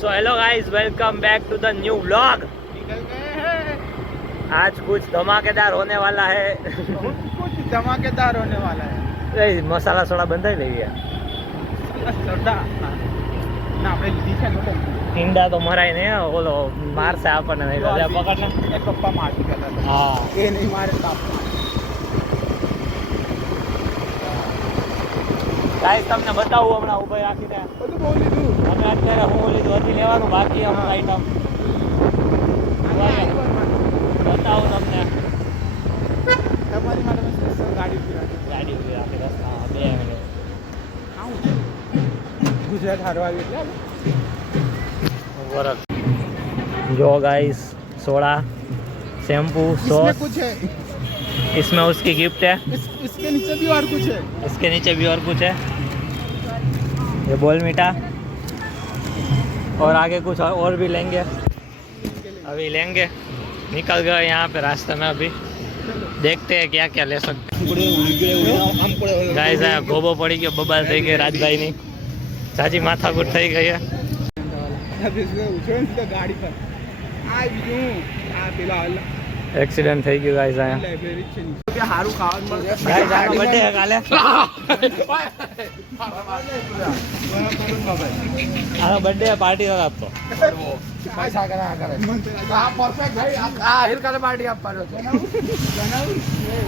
So hello guys, welcome back to the new vlog. आज कुछ धमाकेदार होने वाला है। कुछ धमाकेदार होने वाला है। मसाला सोडा બંધાઈ લઈએ। સોડા ના આપણે લીધી છે ને ઈંડા તો મરાય ને, ઓલો મારશે આપણને નહીં તો પકડને એ પપ્પા મારતી હતા। હા એ નહીં મારે તાપ। ગાઈસ તમને બતાવું હમણાં ઉભા રાખીને બધું બહુ લીધું। અમે અત્યારે હું લીધું હજી લેવાનું બાકી અમુક આઈટમ બતાવું તમને। તમારી માટે મેં સ્પેશિયલ ગાડી ઉભી ગાડી ઉભી રાખી રસ્તામાં 2 મિનિટ આવું ગુજરાત હારવા આવી એટલે वरक जो गाइस सोडा शैम्पू इसमें सॉस कुछ है। इसमें उसकी गिफ्ट है। इसके नीचे भी और कुछ है। इसके नीचे भी और कुछ है। ये बोल मीठा और आगे कुछ और भी लेंगे। अभी लेंगे, निकल गए यहाँ पे रास्ते में। अभी देखते हैं क्या क्या ले सकते। गाइस आया गोबो पड़ी गयो, बबाल થઈ ગઈ રાજભાઈની સાજી માથાકૂટ થઈ ગઈ છે। ગાડી પર આ બીજું આ પેલા એક્સિડન્ટ થઈ ગયું ગાઈસ આયા। લાઇબ્રેરી છે નીચે હારું ખાવાનું મળે। ગાઈસ આનો બર્થડે છે કાલે। આનો બર્થડે પાર્ટી ન આપતો પૈસા કરા કરે આ પરફેક્ટ ભાઈ આ હિર કાલે પાર્ટી આપવાનો છે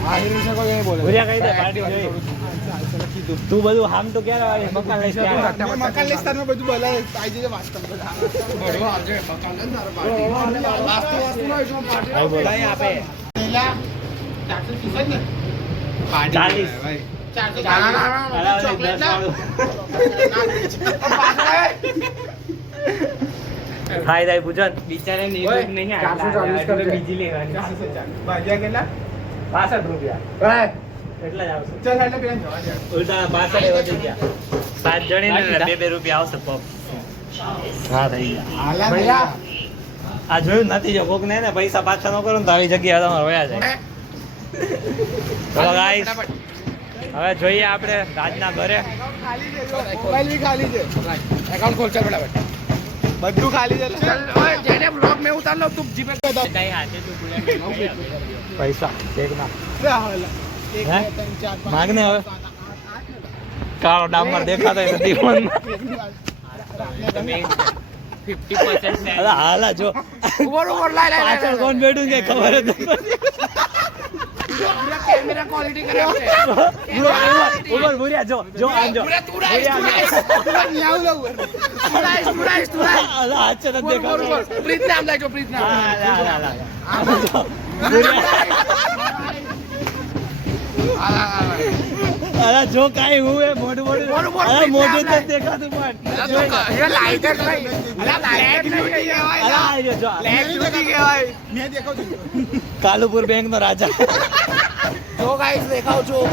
આ હિર વિશે કોઈ નહીં બોલે ભુરિયા કહી દે પાર્ટી જોઈ। તું બધું હામ તો ક્યારે આવે મકાન લઈશ ક્યારે મકાન વિસ્તારમાં બધું બોલાય આઈ જજે વાસ્તવ બધા બડો આવજે મકાન ને તારો પાર્ટી વાસ્તુ નો જો પાર્ટી લઈ આપે પહેલા 430 ને પાર્ટી ભાઈ 440 ખાઈ જાય પૂજન બિચારે નીરોગ નહીં આટલે બીજી લેવાની ભાજ્યા કેટલા 65 રૂપિયા એટલા જ આવશે। ચાલ એટલે પેલા જવા દે ઉલટા 65 વધી ગયા 7 જણી ને 2 રૂપિયા આવશે પપ। હા થઈ ગયા ભૈયા આ જોયું નથી જો કોક ને પૈસા પાછા ન કરો ને તો આવી જગ્યા તમારે વયા જાય। ચલો ગાઈસ હવે જોઈએ આપણે રાજના ઘરે। ખાલી છે મોબાઈલ भी खाली છે એકાઉન્ટ ખોલ ચાલ ફટાફટ બધું ખાલી છે ચાલ ઓય જેને બ્લોગ મે ઉતાર લો તું જીપે कर दो કઈ હાથે તું બુલેટ પૈસા ચેક ના બે હાલા 1 હે? 2 3 4 5 માગને હવે કાળો ડામર દેખાતો નથી ફોનમાં। તમે 50% અરે હાલા જો ઉપર ઉપર લાય પાછળ કોણ બેઠું છે ખબર જ નથી। પૂરા કેમેરા ક્વોલિટી કર્યો છે ઉપર ભૂરિયા જો જો આમ જો ન્યાવ લો તુરાઈસ અલા હાચે ન દેખાતો। પ્રીત નામ લાગજો પ્રીત નામ અરે જો કાઈ હું એ મોઢું અરે મોઢું તો દેખાતું પણ એ લાઈટર નહીં અલા લાઈટ નહીં અરે આ જો લાઈટ નથી કહેવાય મેં દેખાવ છું કાલુપુર બેંક નો રાજા। જો ગાઈસ દેખાવ છું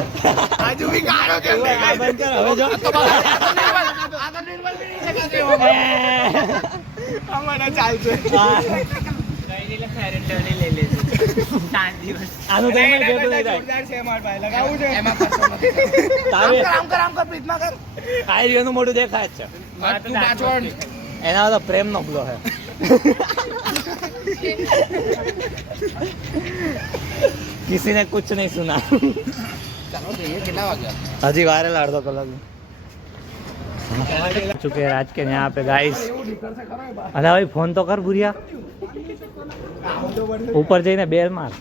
આજુ બી ગાળો કેમ આ દેખાય બંધ કર હવે જો આ તો નિર્મલ બી નહીં દેખાતો અમારા ચાલશે કઈ એટલે ફેર એન્ડ લવલી લઈ લેજો 7 દિવસ આનું તો એમાં ભેગું થઈ જાય। જોરદાર છે અમાર ભાઈ લગાવું છે એમાં તારે આમ કર પ્રીતમાં કર આયરીઓનું મોઢું દેખાય જ છે। તું પાછળ એના તો પ્રેમનો ગ્લો છે। किसी ने कुछ नहीं सुना। ચાલો જોઈએ કેટલા વાગ્યા हजी वायरल अर्धो कलाक चुके हैं राज के यहाँ पे गाइस। अरे भाई फोन तो कर बुरिया ऊपर जाइने बेल मार।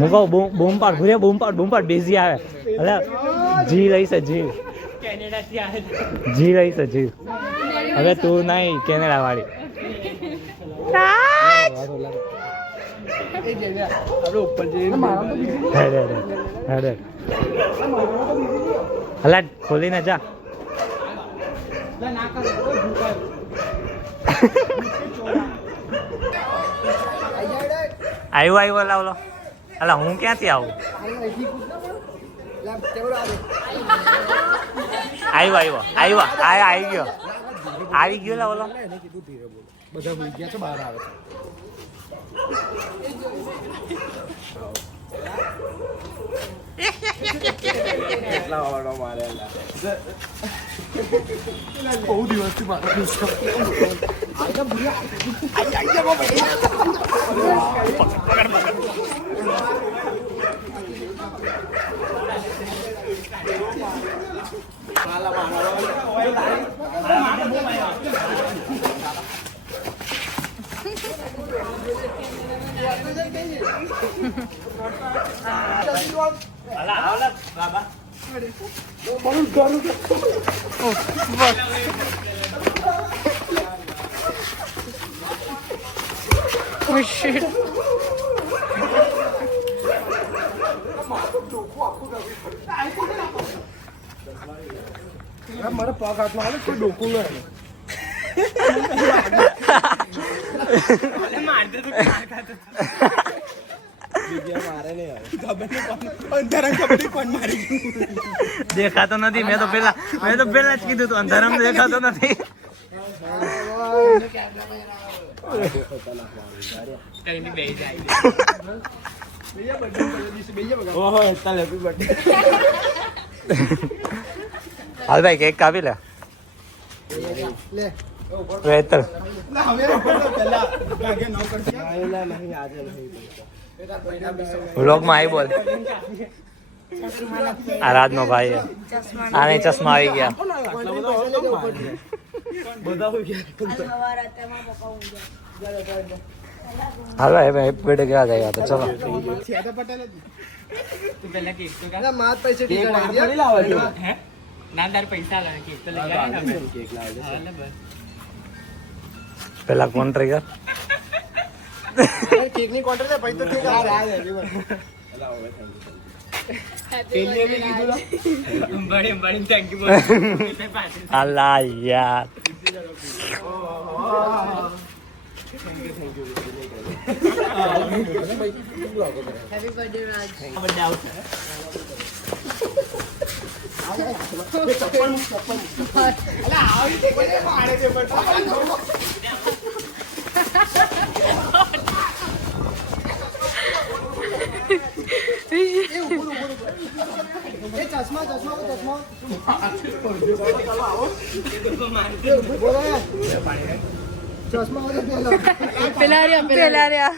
मुको बूम पाड़ बुरिया बूम पाड़ बिजी आवे। अरे जी रही से जी કેનેડા થી આવે जी रही से जी। હવે તું નહીં કેનેડા વાળી આપણે ઉપર જઈને હેડે હલા ખોલીને જા। આવ્યો લાવલો અલા હું ક્યાંથી આવું આવી ગયો લા ઓલો બધા ભૂલી ગયા છે બહાર આવે છે કેટલા ઓરડો મારેલા બહુ દિવસથી મારે Oh shit. મારે પગ હાથમાં આવે કોઈ ડોકું નહીં દેખાતો નથી. મેં તો પેલા જ કીધું તું અંધારામાં દેખાતો નથી. હાલ ભાઈ કેક કાપી લે. વેતર વ્લોગમાં આવી બોલ. આ રાજનો ભાઈ આને ચશ્મા આવી ગયા. હાલ ભાઈ બેટે ગયા ગયા તો ચલો. તું પેલા કેક તો ના માર પૈસે હે ના તાર પૈસા લાવે કેક તો લઈ ગયા ને કેક લાવે બસ પેલા કોણ ટ્રિગર કેક ની કોન્ટ્રાક્ટ છે ભાઈ તો કેક આ બડી થેન્ક યુ બોલ અલા યાર Happy birthday, Raj. Pelaria.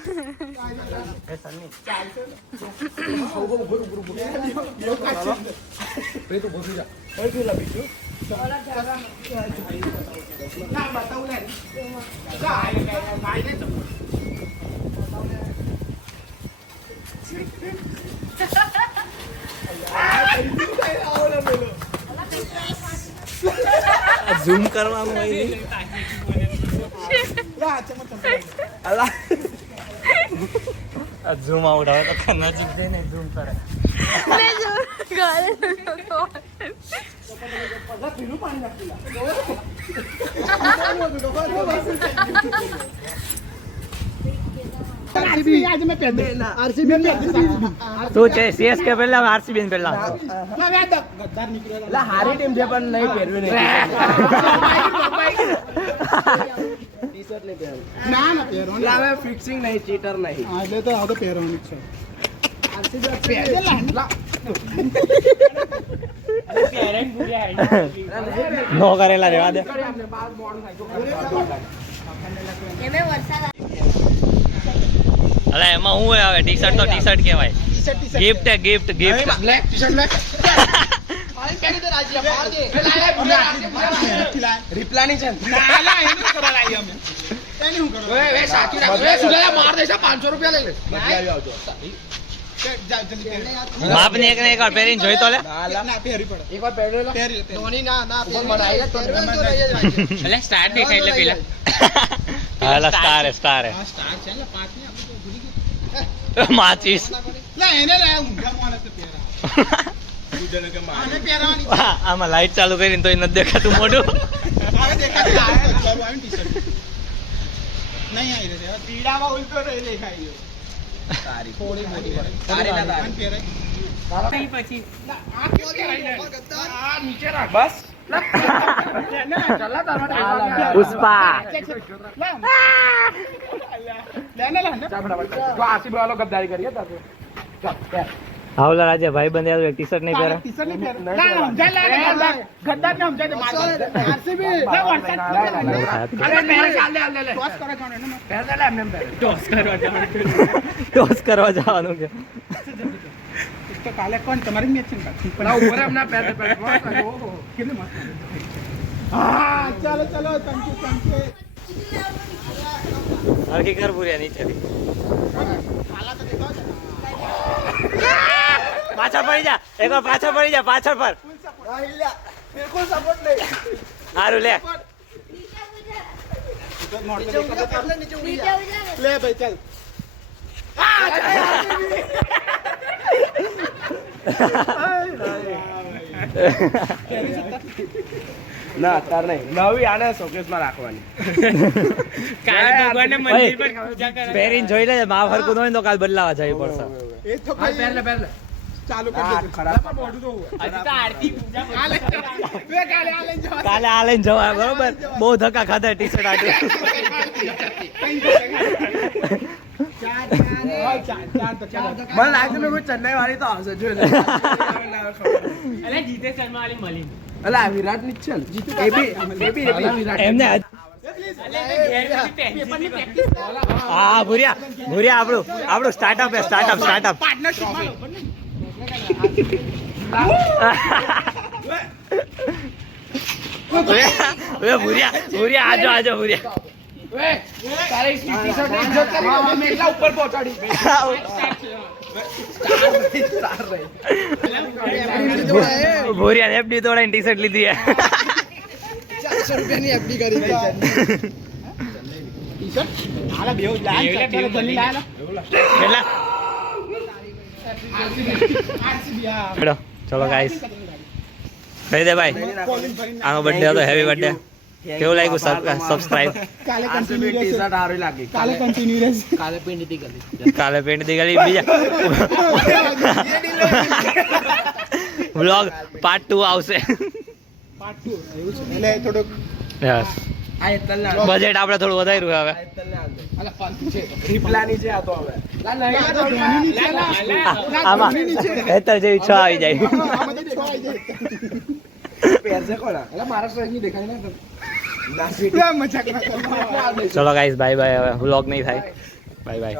Zoom કરવાનું હોય ઝૂમ આઉટ આવે તો નજીક જઈને ઝૂમ કરે. તું છે સીએસકે પહેલા આરસીબી પહેલા હારી ટીમ છે પણ નહીં પહેરવી નહીં ટી-શર્ટ નહીં પહેરવી ના પહેરવાની લાવે ફિક્સિંગ નહીં ચીટર નહીં એટલે તો આ તો પહેરવાની છે નો કરેલા રેવા દે. અલા એમાં હું આવે ટી-શર્ટ તો ટી-શર્ટ કહેવાય. ગિફ્ટ હે gift gift. Black T-shirt black રિપ્લાની છે ના ના એને કરવા લાવી અમે એને હું કરો ઓય વે સાચી રાખ વે સુલા માર દેસા 500 રૂપિયા લઈ લે બદલાવી આવજો માપ ને એક ને એક વાર પહેરીને જોઈ તો લે. ના પહેરી પડે એકવાર પહેરેલો પહેરી ધોની ના બનાવી તો એટલે સ્ટાર દેખાય એટલે પેલા હાલા સ્ટાર સ્ટાર છે એટલે 5 ની આપણે તો ભૂલી ગઈ માચીસ લે એને લે ઊંઘા માણસ તો પહેરા ગુડને કે મારે પહેરવાની આમાં લાઈટ ચાલુ કરીને તોય નથી દેખાતું મોઢું. હવે દેખાય આવે ટી-શર્ટ નહીં આવી રહે પીડામાં ઉલટો રહી દેખાય ગયો તારી થોડી મોટી પડે તારે ના તારે પહેરાય પછી આ કેસ પહેરાય આ નીચે રાખ બસ પુષ્પા હા ઓલા રાજે ભાઈ બંધ ટી શર્ટ નહીં પહેરે ટી-શર્ટ નહીં પહેરે. ના, સમજાય લે, ગદ્દારને સમજાય દે, માર RCB. ના, વરસાદ અરે, પહેરે છે, હાલ દે. ટોસ કરે છે એને. પહેરે દે લે, એમને પહેરે. ટોસ કરવા જવાનું કે તો કાલે કોણ તમારી મેચ છે ને ના ઉપર એમના પહેરે ઓહો કેટલી મસ્ત હા ચાલો થેન્ક યુ હરકી કર પૂર્યા નીચેથી ખાલા તો દેખાવ છે પાછળ પડી જા એકવાર પાછળ પડી જા પાછળ પર બિલકુલ સપોર્ટ નહીં સારું લે લે ભાઈ ચાલ ના તાર નહીં નવી આને શોકેસમાં રાખવાની કાલે ભગવાનને મંદિર પર પૂજા કરે પહેરીને જોઈ લેજે મા ફરકું હોય ને તો કાલ બદલાવા જવી પડશે એ તો પહેર લે ચાલુ કરી દે ખરાબ મોઢું તો હજી તો આરતી પૂજા કાલે આ લઈને જવા કાલે આ લઈને જવાય બરોબર બહુ ધક્કા ખાધા ટી શર્ટ આટલું મને લાગે છે કોઈ ચેન્નાઈ વાળી તો આવશે જો અલે જીતે શર્મા વાળી મળી અલા વિરાટ ની છે એ બી વિરાટ એમને અલે ઘેર પેપરની પ્રેક્ટિસ હા ભૂર્યા આપણું સ્ટાર્ટઅપ પાર્ટનરશિપમાં ભૂર્યા આજો ભૂર્યા તારે ટી-શર્ટ ની ઇજ્જત કરી અમે એટલા ઉપર પહોંચાડી ભૂર્યા એફડી તોડાઈને ટી શર્ટ લીધી 400 રૂપિયાની એફડી કરી ટી-શર્ટ આલા બેવ લાય જલ્દી લાય કેટલા હેડો ચલો ગાઈસ કહી દે ભાઈ આનો બર્થડે હતો હેપી બર્થડે કેવું લાગ્યું સબસ્ક્રાઇબ કાલે કન્ટિન્યુ ટી-શર્ટ હારી લાગી કાલે કન્ટિન્યુ રહેશે કાલે પેન્ટ થી ગલી બીજા વ્લોગ પાર્ટ 2 આવશે પાર્ટ 2 એવું છે એટલે થોડુંક યસ આ એટલા બજેટ આપણે થોડું વધાર્યું હવે અલા ફાલતુ છે રિપ્લાની છે આ તો હવે ના ધોની નીચે આમાં હેતર જેવી 6 આવી જાય આમાં તો 6 આવી જાય પહેરશે કોણ અલા મારા સ્ટ્રાઇક ની દેખાય ના મજાક ના કર ચલો ગાઈસ બાય બાય હવે વ્લોગ નહીં થાય બાય બાય